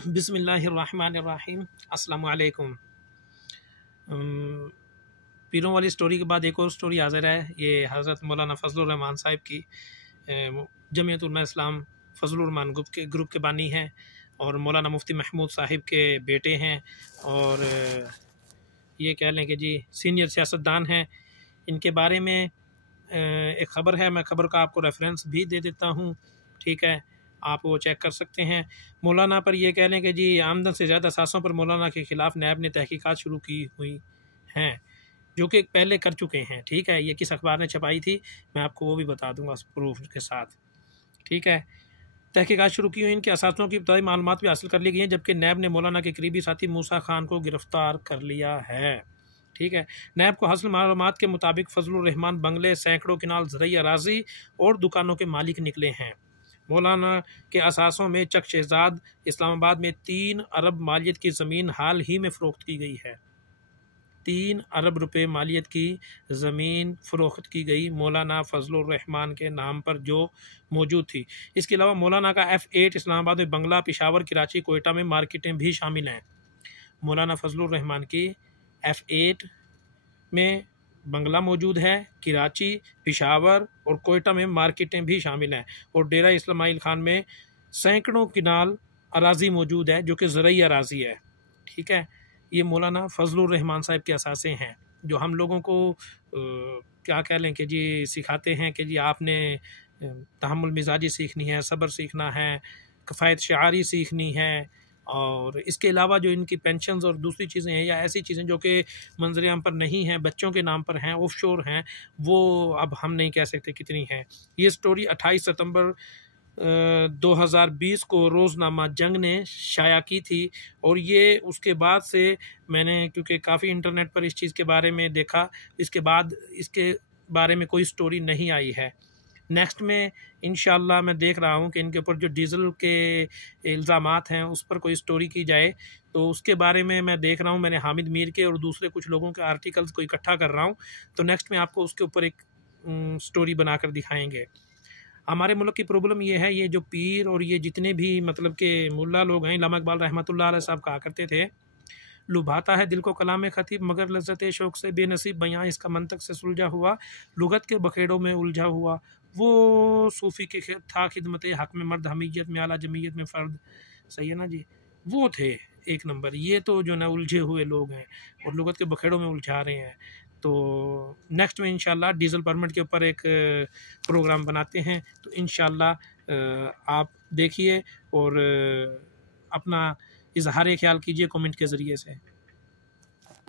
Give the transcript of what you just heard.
बिस्मिल्लाहिर्रहमानिर्रहीम। अस्सलाम वालेकुम। पीरों वाली स्टोरी के बाद एक और स्टोरी हाज़िर है। ये हज़रत मौलाना फजलुर रहमान साहिब की जमीयत उलमा इस्लाम फजलुर रहमान ग्रुप के बानी हैं और मौलाना मुफ्ती महमूद साहिब के बेटे हैं और ये कह लें कि जी सीनियर सियासतदान हैं। इनके बारे में एक ख़बर है, मैं ख़बर का आपको रेफरेंस भी दे देता हूँ, ठीक है, आप वो चेक कर सकते हैं। मौलाना पर ये कह लें कि जी आमदन से ज़्यादा असासों पर मौलाना के ख़िलाफ़ नैब ने तहकीकात शुरू की हुई हैं, जो कि पहले कर चुके हैं, ठीक है। ये किस अखबार ने छपाई थी मैं आपको वो भी बता दूंगा प्रूफ के साथ, ठीक है। तहकीकात शुरू की हुई, इनके असासों की इब्तदाई मालूमात भी हासिल कर ली गई हैं, जबकि नैब ने मौलाना के करीबी साथी मूसा खान को गिरफ़्तार कर लिया है, ठीक है। नैब को हासिल मालूमात के मुताबिक फजलुर रहमान बंगले, सैकड़ों किनाल ज़रई अराज़ी और दुकानों के मालिक निकले हैं। मौलाना के असासों में चक शहजाद इस्लामाबाद में 3 अरब मालियत की ज़मीन हाल ही में फ़रोख्त की गई है। 3 अरब रुपए मालियत की ज़मीन फ़रोख्त की गई मौलाना फजलुर रहमान के नाम पर जो मौजूद थी। इसके अलावा मौलाना का F8 इस्लामाबाद में बंगला, पेशावर, कराची, कोयटा में मार्केटें भी शामिल हैं। मौलाना फजलुर रहमान की F8 में बंगला मौजूद है, कराची, पेशावर और कोयटा में मार्केटें भी शामिल हैं और डेरा इस्माइल खान में सैकड़ों किनाल अराज़ी मौजूद है जो कि ज़रई अराज़ी है, ठीक है। ये मौलाना फजलुर रहमान साहिब के असासे हैं जो हम लोगों को क्या कह लें कि जी सिखाते हैं कि जी आपने तहम्मुल मिजाजी सीखनी है, सब्र सीखना है, कफ़ायत शारी सीखनी है और इसके अलावा जो इनकी पेंशन्स और दूसरी चीज़ें हैं या ऐसी चीज़ें जो कि मंजर आम पर नहीं हैं, बच्चों के नाम पर हैं, ऑफशोर हैं, वो अब हम नहीं कह सकते कितनी हैं। ये स्टोरी 28 सितंबर 2020 को रोज़नामा जंग ने शाया की थी और ये उसके बाद से मैंने क्योंकि काफ़ी इंटरनेट पर इस चीज़ के बारे में देखा, इसके बाद इसके बारे में कोई स्टोरी नहीं आई है। नेक्स्ट में इंशाल्लाह मैं देख रहा हूँ कि इनके ऊपर जो डीज़ल के इल्ज़ामात हैं उस पर कोई स्टोरी की जाए, तो उसके बारे में मैं देख रहा हूँ। मैंने हामिद मीर के और दूसरे कुछ लोगों के आर्टिकल्स को इकट्ठा कर रहा हूँ, तो नेक्स्ट में आपको उसके ऊपर एक स्टोरी बनाकर दिखाएंगे। हमारे मुल्क की प्रॉब्लम ये है, ये जो पीर और ये जितने भी मतलब के मुल्ला लोग हैं, इल्लामा इकबाल रहमतुल्लाह अलैह साहब कहा करते थे, लुभाता है दिल को कलाम खतीब मगर लज्जत शौक से बेनसीब बयां इसका मंतक से सुलझा हुआ, लुगत के बखेड़ों में उलझा हुआ, वो सूफ़ी के था खिदमत हक में मर्द, हमीयत में आला, जमीयत में फ़र्द, सही है ना जी, वो थे एक नंबर। ये तो जो ना उलझे हुए लोग हैं और लुगत के बखेड़ों में उलझा रहे हैं। तो नेक्स्ट में इंशाल्लाह डीज़ल परमिट के ऊपर एक प्रोग्राम बनाते हैं, तो इंशाल्लाह आप देखिए और अपना इजहार ख्याल कीजिए कमेंट के ज़रिए से।